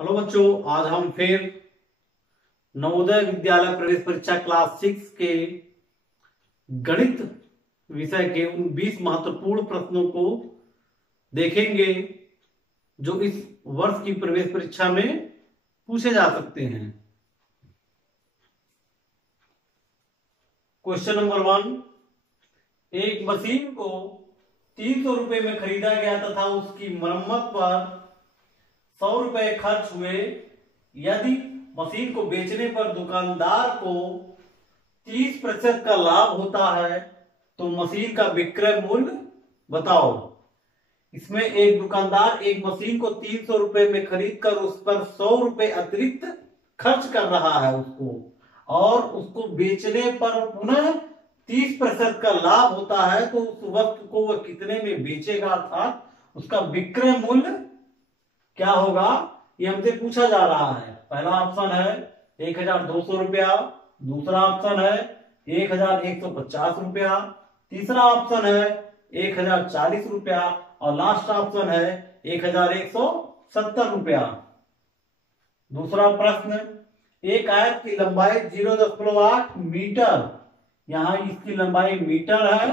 Hello बच्चों, आज हम फिर नवोदय विद्यालय प्रवेश परीक्षा क्लास 6 के गणित विषय के उन 20 महत्वपूर्ण प्रश्नों को देखेंगे जो इस वर्ष की प्रवेश परीक्षा में पूछे जा सकते हैं। क्वेश्चन नंबर 1, एक मशीन को 300 रुपए में खरीदा गया तथा उसकी मरम्मत पर 100 रुपए खर्च हुए। यदि मशीन को बेचने पर दुकानदार को 30% का लाभ होता है तो मशीन का विक्रय मूल्य बताओ। इसमें एक दुकानदार एक मशीन को 300 रुपए में खरीद कर उस पर 100 रुपए अतिरिक्त खर्च कर रहा है उसको, और उसको बेचने पर पुनः 30% का लाभ होता है तो उस वस्तु को वह कितने में बेचेगा, अर्थात उसका विक्रय मूल्य क्या होगा, ये हमसे पूछा जा रहा है। पहला ऑप्शन है 1200 रुपया, दूसरा ऑप्शन है 1150 रुपया, तीसरा ऑप्शन है 1040 रुपया और लास्ट ऑप्शन है 1170 रुपया। दूसरा प्रश्न, एक आयत की लंबाई 0.8 मीटर, यहां इसकी लंबाई मीटर है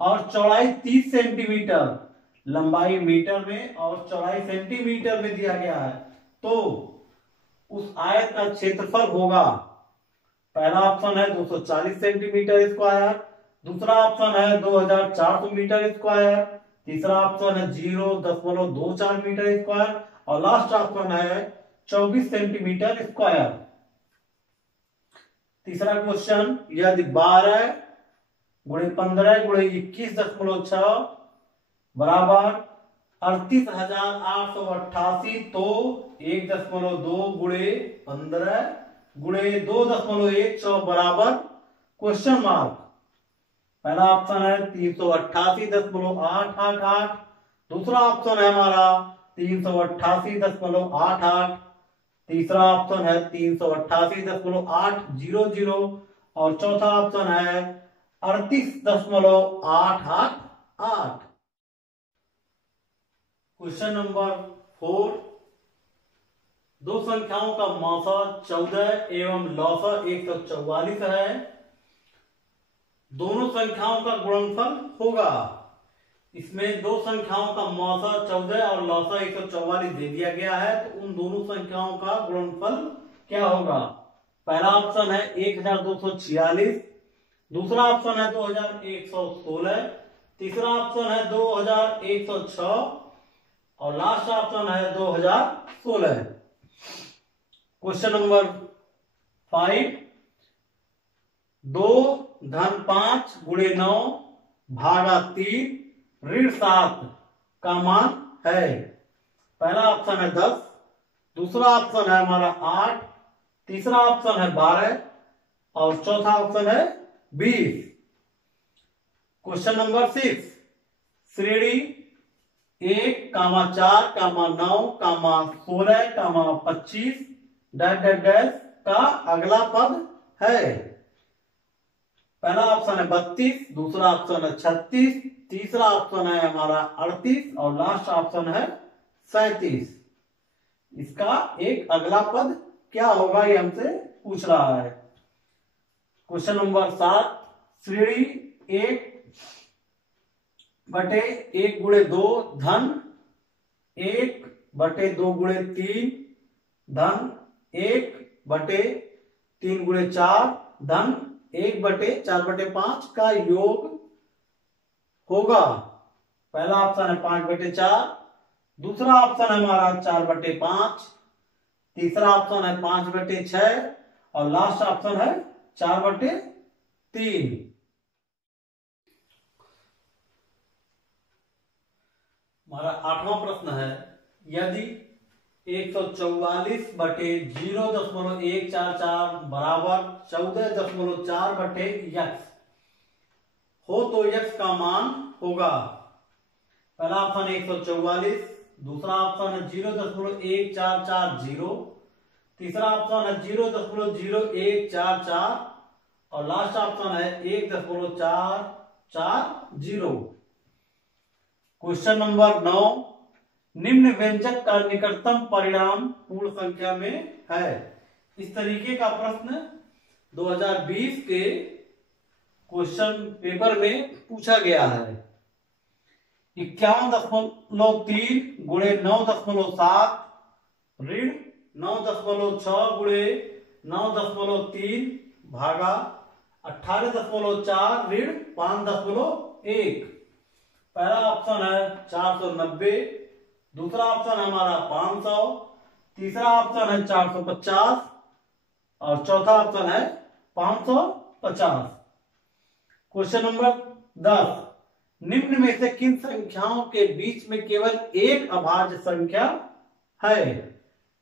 और चौड़ाई 30 सेंटीमीटर, लंबाई मीटर में और चौड़ाई सेंटीमीटर में दिया गया है, तो उस आयत का क्षेत्रफल होगा। पहला ऑप्शन है 240 सेंटीमीटर स्क्वायर, दूसरा ऑप्शन है 2400 मीटर स्क्वायर, तीसरा ऑप्शन है 0.24 मीटर स्क्वायर और लास्ट ऑप्शन है 24 सेंटीमीटर स्क्वायर। तीसरा क्वेश्चन, यदि 12 गुणे 15 गुणे 21.6 बराबर 38,888 तो 1.2 गुणे 15 गुणे 2.14 बराबर क्वेश्चन मार्क। पहला ऑप्शन है 388.888, दूसरा ऑप्शन है हमारा 388.88, तीसरा ऑप्शन है 388.800 और चौथा ऑप्शन है 38.888। क्वेश्चन नंबर 4, दो संख्याओं का मौसा 14 एवं लौसा 144 है, दोनों संख्याओं का गुणनफल होगा। इसमें दो संख्याओं का मौसा 14 और लौसा 144 दे दिया गया है, तो उन दोनों संख्याओं का गुणनफल क्या होगा। पहला ऑप्शन है 1246, दूसरा ऑप्शन है 2116, तीसरा ऑप्शन है 2106 और लास्ट ऑप्शन है 2016। क्वेश्चन नंबर 5, 2 धन 5 गुणे 9 भागा 3 ऋण 7 का मान है। पहला ऑप्शन है 10, दूसरा ऑप्शन है हमारा 8, तीसरा ऑप्शन है 12 और चौथा ऑप्शन है 20। क्वेश्चन नंबर 6, श्रेणी 1, 4, 9, 16, 25 डैश डैश डैश का अगला पद है। पहला ऑप्शन है 32, दूसरा ऑप्शन है 36, तीसरा ऑप्शन है हमारा 38 और लास्ट ऑप्शन है 37। इसका एक अगला पद क्या होगा, ये हमसे पूछ रहा है। क्वेश्चन नंबर 7, श्रेणी 1/1 गुणे 2 धन 1/2 गुणे 3 धन 1/3 गुणे 4 धन 1/4/5 का योग होगा। पहला ऑप्शन है 5/4, दूसरा ऑप्शन है हमारा 4/5, तीसरा ऑप्शन है 5/6 और लास्ट ऑप्शन है 4/3। हमारा 8वां प्रश्न है, यदि 144/0.144 बराबर 14.4/x हो तो x का मान होगा। पहला ऑप्शन है 144, दूसरा ऑप्शन है 0.1440, तीसरा ऑप्शन है 0.0144 और लास्ट ऑप्शन है 1.440। क्वेश्चन नंबर 9, निम्न व्यंजक का निकटतम परिणाम पूर्ण संख्या में है। इस तरीके का प्रश्न 2020 के क्वेश्चन पेपर में पूछा गया है। 51.3 गुणे 9.7 ऋण 9.6 गुणे 9.3 भागा 18.4 ऋण 5.1। पहला ऑप्शन है 490, दूसरा ऑप्शन है हमारा 500, तीसरा ऑप्शन है 450 और चौथा ऑप्शन है 550। क्वेश्चन नंबर 10, निम्न में से किन संख्याओं के बीच में केवल एक अभाज्य संख्या है?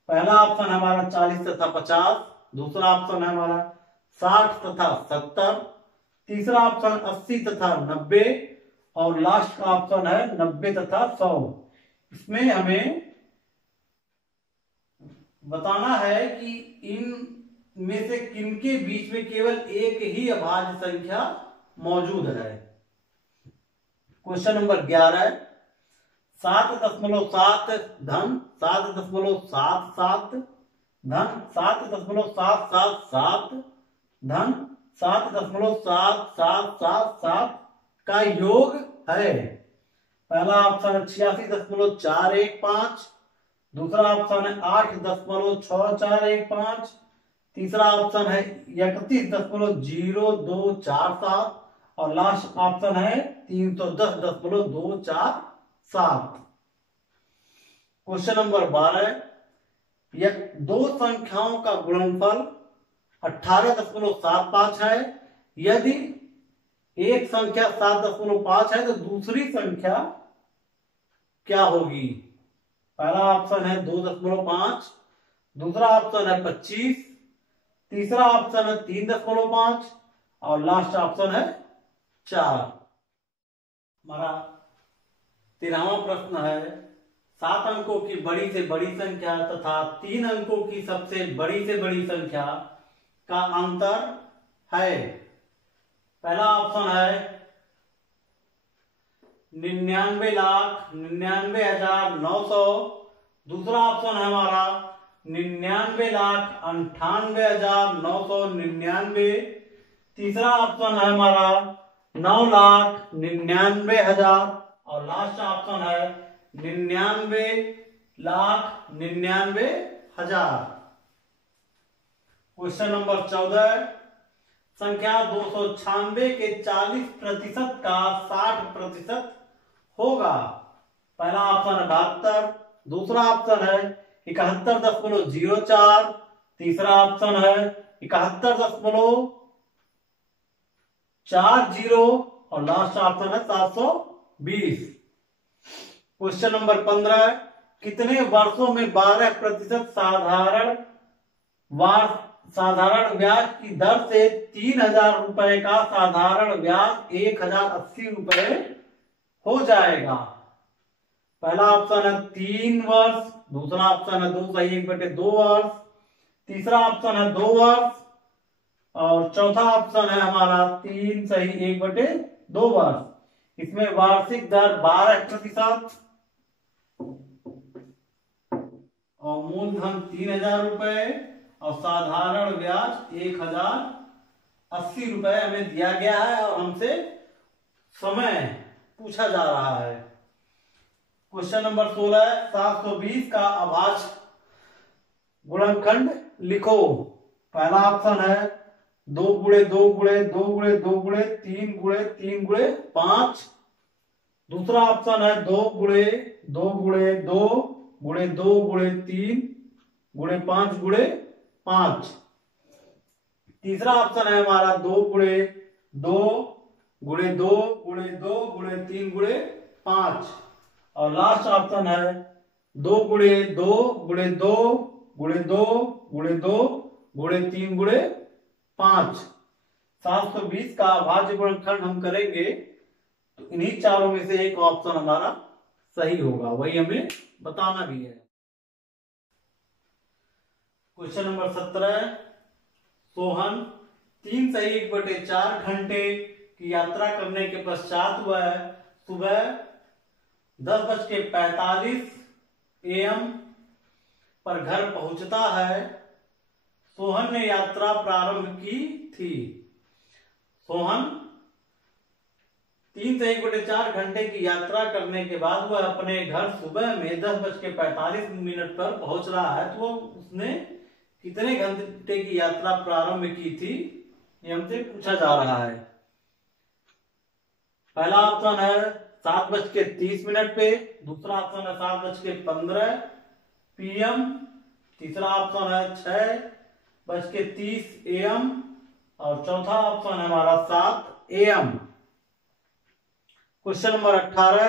पहला ऑप्शन हमारा 40 तथा 50, दूसरा ऑप्शन है हमारा 60 तथा 70, तीसरा ऑप्शन 80 तथा 90 और लास्ट का ऑप्शन है 90 तथा 100। इसमें हमें बताना है कि इन में से किनके बीच में केवल एक ही अभाज्य संख्या मौजूद है। क्वेश्चन नंबर 11, 7.7 धन 7.77 धन 7.777 धन 7.7777 का योग है। पहला ऑप्शन है 86.415, दूसरा ऑप्शन है 8.6415, तीसरा ऑप्शन है 31.0247 और लास्ट ऑप्शन है 310.247। क्वेश्चन नंबर 12, दो संख्याओं का गुणनफल 18.75 है। यदि एक संख्या 7.5 है तो दूसरी संख्या क्या होगी? पहला ऑप्शन है 2.5, दूसरा ऑप्शन है 25, तीसरा ऑप्शन है 3.5 और लास्ट ऑप्शन है 4। हमारा 13वां प्रश्न है 7 अंकों की बड़ी से बड़ी संख्या तथा 3 अंकों की सबसे बड़ी से बड़ी संख्या का अंतर है। पहला ऑप्शन है 99,99,900, दूसरा ऑप्शन है हमारा 99,98,999, तीसरा ऑप्शन है हमारा 9,99,000 और लास्ट ऑप्शन है 99,99,000। क्वेश्चन नंबर 14, संख्या 296 के 40% का 60% होगा। पहला ऑप्शन है 72, दूसरा ऑप्शन है 71.04, तीसरा ऑप्शन है 71.40 और लास्ट ऑप्शन है 720। क्वेश्चन नंबर 15, कितने वर्षों में 12% साधारण ब्याज की दर से 3,000 रुपए का साधारण ब्याज 1,080 रुपए हो जाएगा? पहला ऑप्शन है 3 वर्ष, दूसरा ऑप्शन है 2 वर्ष, तीसरा ऑप्शन है 2 वर्ष और चौथा ऑप्शन है हमारा 3 वर्ष। इसमें वार्षिक दर 12% और मूलधन 3,000 रुपए और साधारण ब्याज 1,080 रुपए हमें दिया गया है और हमसे समय पूछा जा रहा है। क्वेश्चन नंबर 16, 720 का अभाज्य गुणनखंड लिखो। पहला ऑप्शन है 2 गुणे 2 गुणे 2 गुणे 2 गुणे 3 गुणे 3 गुणे 5, दूसरा ऑप्शन है 2 गुणे 2 गुणे 2 गुणे 2 गुणे 3 गुणे 5 गुणे 5, तीसरा ऑप्शन है हमारा 2 गुणे 2 गुणे 2 गुणे 2 गुणे 3 गुणे 5 और लास्ट ऑप्शन है 2 गुणे 2 गुणे 2 गुणे 2 गुणे 2 गुणे 3 गुणे 5। 720 का अभाज्य गुणनखंड हम करेंगे तो इन्हीं चारों में से एक ऑप्शन हमारा सही होगा, वही हमें बताना भी है। क्वेश्चन नंबर 17, सोहन 3 से 1/4 घंटे की यात्रा करने के पश्चात वह सुबह 10:45 AM पर घर पहुंचता है। सोहन ने यात्रा प्रारंभ की थी। सोहन 3 से 1/4 घंटे की यात्रा करने के बाद वह अपने घर सुबह में 10:45 पर पहुंच रहा है। तो उसने कितने घंटे की यात्रा प्रारंभ की थी, ये हमसे पूछा जा रहा है। पहला ऑप्शन है 7:30 पे, दूसरा ऑप्शन है 7:15 PM, तीसरा ऑप्शन है 6:30 AM और चौथा ऑप्शन है हमारा 7 AM। क्वेश्चन नंबर 18,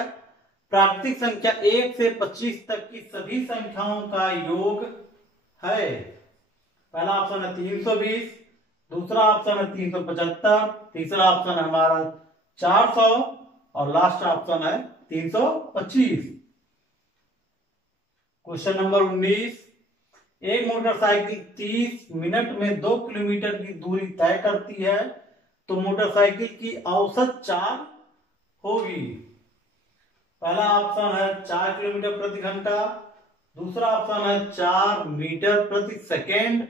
प्राकृतिक संख्या 1 से 25 तक की सभी संख्याओं का योग है। पहला ऑप्शन है 320, दूसरा ऑप्शन है 375, तीसरा ऑप्शन है हमारा 400 और लास्ट ऑप्शन है 325। क्वेश्चन नंबर 19, एक मोटरसाइकिल 30 मिनट में 2 किलोमीटर की दूरी तय करती है, तो मोटरसाइकिल की औसत चाल होगी। पहला ऑप्शन है 4 किलोमीटर प्रति घंटा, दूसरा ऑप्शन है 4 मीटर प्रति सेकेंड,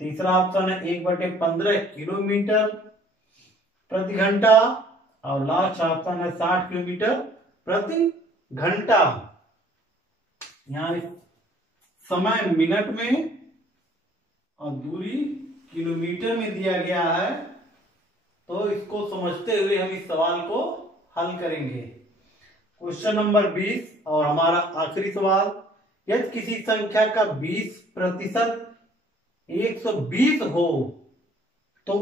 तीसरा ऑप्शन है 1/15 किलोमीटर प्रति घंटा और लास्ट ऑप्शन है 60 किलोमीटर प्रति घंटा। यहाँ समय मिनट में और दूरी किलोमीटर में दिया गया है, तो इसको समझते हुए हम इस सवाल को हल करेंगे। क्वेश्चन नंबर 20 और हमारा आखिरी सवाल, यदि किसी संख्या का 20% 120 हो तो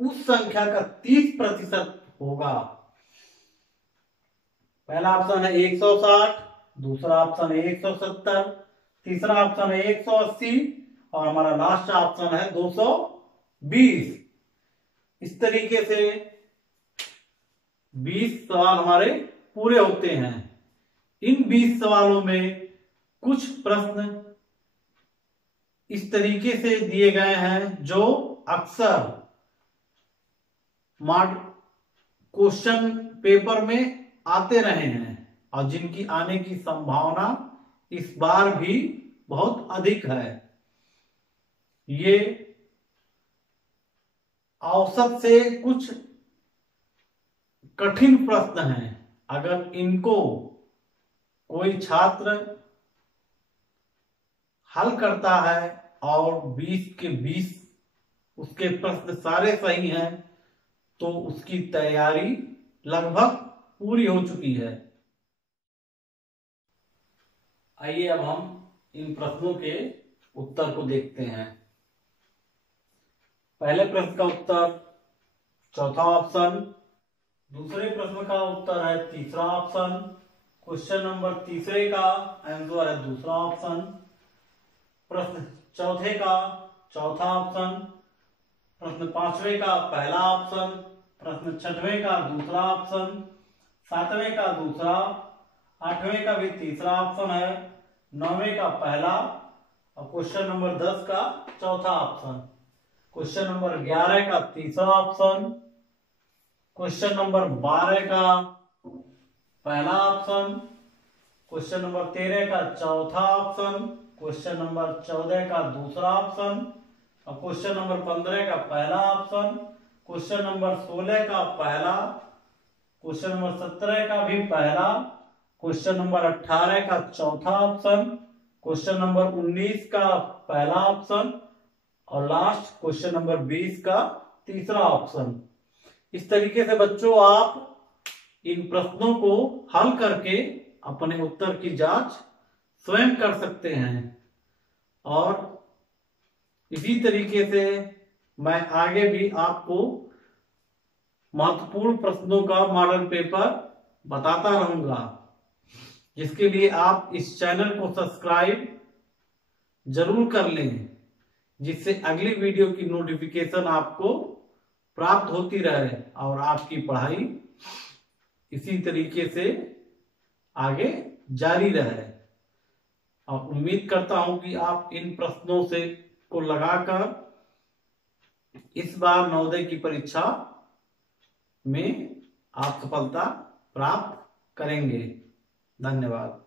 उस संख्या का 30% होगा। पहला ऑप्शन है 160, दूसरा ऑप्शन है 170, तीसरा ऑप्शन है 180 और हमारा लास्ट ऑप्शन है 220। इस तरीके से 20 सवाल हमारे पूरे होते हैं। इन 20 सवालों में कुछ प्रश्न इस तरीके से दिए गए हैं जो अक्सर क्वेश्चन पेपर में आते रहे हैं और जिनकी आने की संभावना इस बार भी बहुत अधिक है। ये औसत से कुछ कठिन प्रश्न हैं। अगर इनको कोई छात्र हल करता है और 20 के 20 उसके प्रश्न सारे सही हैं, तो उसकी तैयारी लगभग पूरी हो चुकी है। आइए अब हम इन प्रश्नों के उत्तर को देखते हैं। पहले प्रश्न का उत्तर चौथा ऑप्शन, दूसरे प्रश्न का उत्तर है तीसरा ऑप्शन, क्वेश्चन नंबर तीसरे का आंसर है दूसरा ऑप्शन, प्रश्न चौथे का चौथा ऑप्शन, प्रश्न पांचवे का पहला ऑप्शन, प्रश्न छठवें का दूसरा ऑप्शन, सातवें का दूसरा, आठवें का भी तीसरा ऑप्शन है, नौवें का पहला और क्वेश्चन नंबर 10 का चौथा ऑप्शन। क्वेश्चन नंबर 11 का तीसरा ऑप्शन, क्वेश्चन नंबर 12 का पहला ऑप्शन, क्वेश्चन नंबर 13 का चौथा ऑप्शन, क्वेश्चन नंबर 14 का दूसरा ऑप्शन और क्वेश्चन नंबर 15 का पहला ऑप्शन, क्वेश्चन नंबर 16 का पहला, क्वेश्चन नंबर 17 का भी पहला, क्वेश्चन नंबर 18 का चौथा ऑप्शन, क्वेश्चन नंबर 19 का पहला ऑप्शन और लास्ट क्वेश्चन नंबर 20 का तीसरा ऑप्शन। इस तरीके से बच्चों आप इन प्रश्नों को हल करके अपने उत्तर की जांच स्वयं कर सकते हैं और इसी तरीके से मैं आगे भी आपको महत्वपूर्ण प्रश्नों का मॉडल पेपर बताता रहूंगा, जिसके लिए आप इस चैनल को सब्सक्राइब जरूर कर लें, जिससे अगली वीडियो की नोटिफिकेशन आपको प्राप्त होती रहे और आपकी पढ़ाई इसी तरीके से आगे जारी रहे। और उम्मीद करता हूं कि आप इन प्रश्नों से को लगाकर इस बार नवोदय की परीक्षा में आप सफलता प्राप्त करेंगे। धन्यवाद।